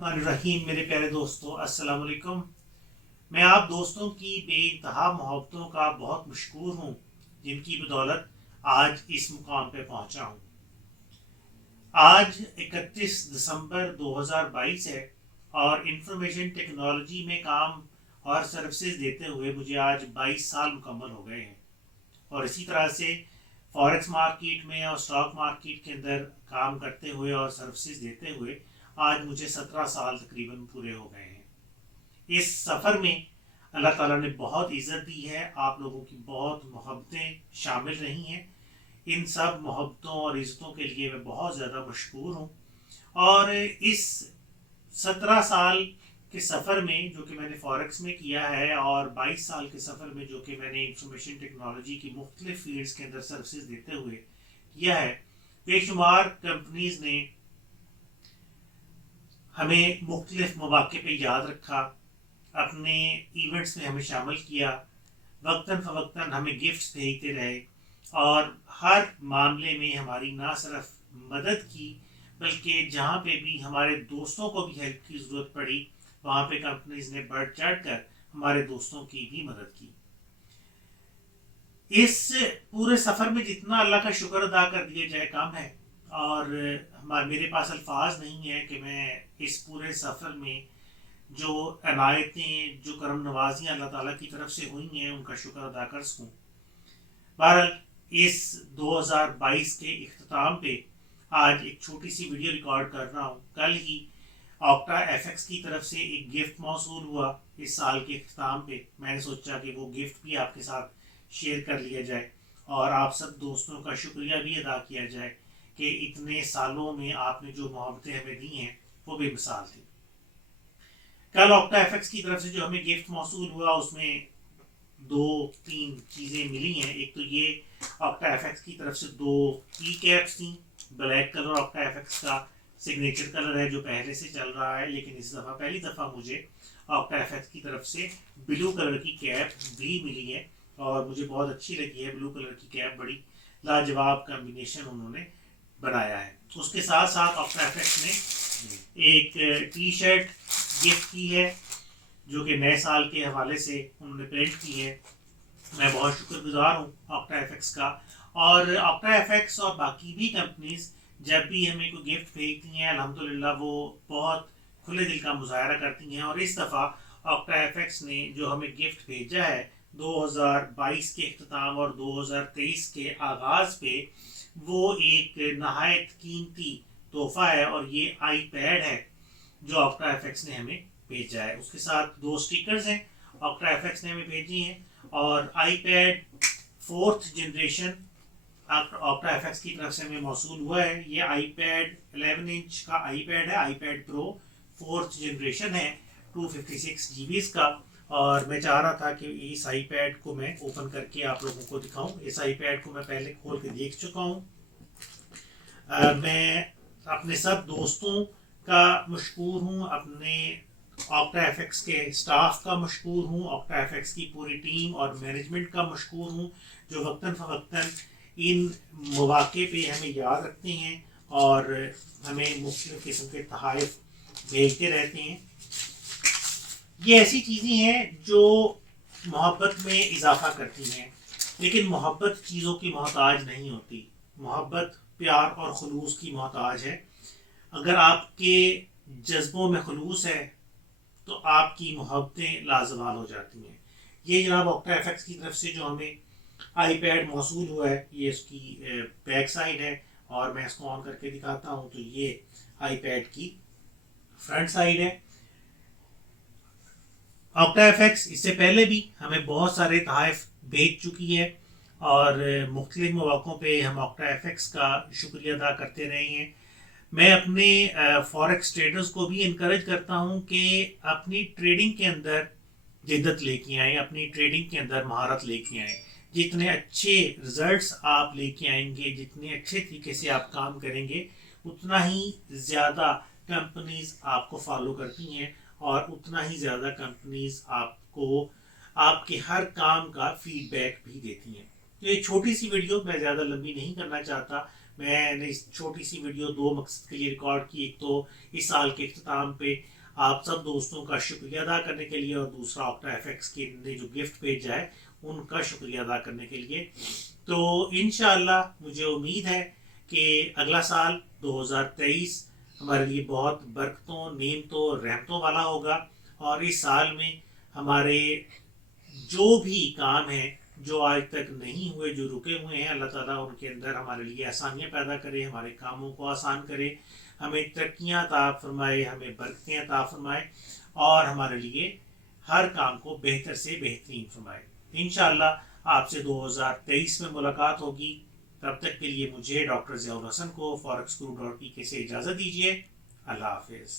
रहीम मेरे प्यारे दोस्तों, अस्सलाम वालेकुम। मैं आप दोस्तों की बेइंतहा मोहब्बतों का बहुत मशकूर हूँ, जिनकी बदौलत आज इस मुकाम पे पहुँचा हूँ। आज 31 दिसंबर 2022 है और इंफॉर्मेशन टेक्नोलॉजी में काम और सर्विसेज देते हुए मुझे आज 22 साल मुकम्मल हो गए हैं। और इसी तरह से फॉरेक्स मार्केट में और स्टॉक मार्केट के अंदर काम करते हुए और सर्विसेज देते हुए आज मुझे 17 साल तकरीबन पूरे हो गए हैं। इस सफ़र में अल्लाह ताला ने बहुत इज़्ज़त दी है, आप लोगों की बहुत मोहब्बतें शामिल रही हैं। इन सब मोहब्बतों और इज़्ज़तों के लिए मैं बहुत ज़्यादा मशकूर हूँ। और इस 17 साल के सफ़र में जो कि मैंने फॉरेक्स में किया है और 22 साल के सफ़र में जो कि मैंने इंफॉर्मेशन टेक्नोलॉजी की मुख्तलिफ फील्ड्स के अंदर सर्विसेज देते हुए किया है, बेशुमार कंपनीज ने हमें मुख्तलिफ मौके पे याद रखा, अपने इवेंट्स में हमें शामिल किया, वक्तन फ़वक्तन हमें गिफ्ट्स भेजते रहे और हर मामले में हमारी ना सिर्फ मदद की बल्कि जहाँ पे भी हमारे दोस्तों को भी हेल्प की ज़रूरत पड़ी वहाँ पे कंपनीज ने बढ़ चढ़ कर हमारे दोस्तों की भी मदद की। इस पूरे सफ़र में जितना अल्लाह का शुक्र अदा कर दिया जाए कम है। और मेरे पास अल्फाज नहीं है कि मैं इस पूरे सफ़र में जो अनायतें, जो करम नवाजियाँ अल्लाह ताला की तरफ से हुई हैं उनका शुक्र अदा कर सकूँ। बहरहाल इस 2022 के इख्तिताम पे आज एक छोटी सी वीडियो रिकॉर्ड कर रहा हूँ। कल ही ऑक्टा एफएक्स की तरफ से एक गिफ्ट मौसूल हुआ इस साल के इख्तिताम पे। मैंने सोचा कि वो गिफ्ट भी आपके साथ शेयर कर लिया जाए और आप सब दोस्तों का शुक्रिया भी अदा किया जाए कि इतने सालों में आपने जो मोहब्बतें हमें दी हैं वो बेमिसाल थी। कल ऑक्टा एफएक्स की तरफ से जो हमें गिफ्ट मौसूल हुआ उसमें दो तीन चीज़ें मिली हैं। एक तो ये ऑक्टा एफएक्स की तरफ से दो ई कैप्स थी। ब्लैक कलर ऑक्टा एफएक्स का सिग्नेचर कलर है जो पहले से चल रहा है, लेकिन इस दफ़ा पहली दफ़ा मुझे ऑक्टा एफएक्स की तरफ से ब्लू कलर की कैप भी मिली है और मुझे बहुत अच्छी लगी है। ब्लू कलर की कैप बड़ी लाजवाब कॉम्बिनेशन उन्होंने बनाया है। उसके साथ साथ ऑक्टा एफएक्स ने एक टी शर्ट गिफ्ट की है जो कि नए साल के हवाले से उन्होंने प्रिंट की है। मैं बहुत शुक्रगुजार हूँ ऑक्टा एफएक्स का। और ऑक्टा एफएक्स और बाकी भी कंपनीज जब भी हमें कोई गिफ्ट भेजती हैं अल्हम्दुलिल्लाह वो बहुत खुले दिल का मुजाहरा करती हैं। और इस दफ़ा ऑक्टा एफएक्स ने जो हमें गिफ्ट भेजा है 2022 के अख्ताम और 2023 के आगाज़ पे, वो एक नहायत कीमती तोहफ़ा है और ये आई पैड है जो ऑक्टा एफएक्स ने हमें भेजा है। उसके साथ दो स्टिकर्स हैं ऑक्टा एफएक्स ने हमें भेजी हैं और iPad 4th generation OctaFX की तरफ से हमें मौसूल हुआ है। ये आई पैड 11 इंच का आई पैड है, eye pad pro 4th generation है 256 GB का। और मैं चाह रहा था कि इस आई पैड को मैं ओपन करके आप लोगों को दिखाऊं। इस आई पैड को मैं पहले खोल के देख चुका हूं। मैं अपने सब दोस्तों का मशकूर हूँ, अपने ऑक्टा एफएक्स के स्टाफ का मशकूर हूँ, ऑक्टा एफएक्स की पूरी टीम और मैनेजमेंट का मशकूर हूँ जो वक्तन फ़वक्तन इन मौके पे हमें याद रखते हैं और हमें मुख्तलिफ़ किस्म के तोहफ़े भेजते रहते हैं। ये ऐसी चीज़ें हैं जो मोहब्बत में इजाफा करती हैं, लेकिन मोहब्बत चीज़ों की मोहताज नहीं होती। मोहब्बत प्यार और खुलूस की मोहताज है। अगर आपके जज्बों में खुलूस है तो आपकी मोहब्बतें लाजवाल हो जाती हैं। ये जनाब ऑक्टा एफएक्स की तरफ से जो हमें आई पैड मौसूल हुआ है, ये इसकी बैक साइड है और मैं इसको ऑन करके दिखाता हूँ तो ये आई पैड की फ्रंट साइड है। ऑक्टा एफएक्स इससे पहले भी हमें बहुत सारे तोहफ़े भेज चुकी है और मुख्तलिफ मौक़ों पे हम ऑक्टा एफएक्स का शुक्रिया अदा करते रहे हैं। मैं अपने फॉरेक्स ट्रेडर्स को भी इनकरेज करता हूं कि अपनी ट्रेडिंग के अंदर जिद्दत लेके आएँ, अपनी ट्रेडिंग के अंदर महारत लेके आएँ। जितने अच्छे रिजल्ट्स आप लेके आएंगे, जितने अच्छे तरीके से आप काम करेंगे, उतना ही ज़्यादा कंपनीज आपको फॉलो करती हैं और उतना ही ज़्यादा कंपनीज आपको आपके हर काम का फीडबैक भी देती हैं। तो ये छोटी सी वीडियो मैं ज़्यादा लंबी नहीं करना चाहता। میں نے اس چھوٹی سی ویڈیو دو مقصد کے لیے ریکارڈ کی، ایک تو اس سال کے اختتام پہ آپ سب دوستوں کا شکریہ ادا کرنے کے لیے، اور دوسرا آکٹا ایف ایکس کے نے جو گفٹ بھیجا ہے ان کا شکریہ ادا کرنے کے لیے۔ تو انشاءاللہ مجھے امید ہے کہ اگلا سال 2023 ہمارے لیے بہت برکتوں، نعمتوں، رحمتوں والا ہوگا، اور اس سال میں ہمارے جو بھی کام ہیں جو آج تک نہیں ہوئے، جو رکے ہوئے ہیں، اللہ تعالیٰ ان کے اندر ہمارے لیے آسانیاں پیدا کرے، ہمارے کاموں کو آسان کرے، ہمیں ترقیاں عطا فرمائے، ہمیں برکتیں عطا فرمائے، اور ہمارے لیے ہر کام کو بہتر سے بہترین فرمائے۔ انشاءاللہ آپ سے 2023 میں ملاقات ہوگی۔ تب تک کے لیے مجھے ڈاکٹر ضیاء الحسن کو forex guru.pk سے اجازت دیجیے۔ اللہ حافظ۔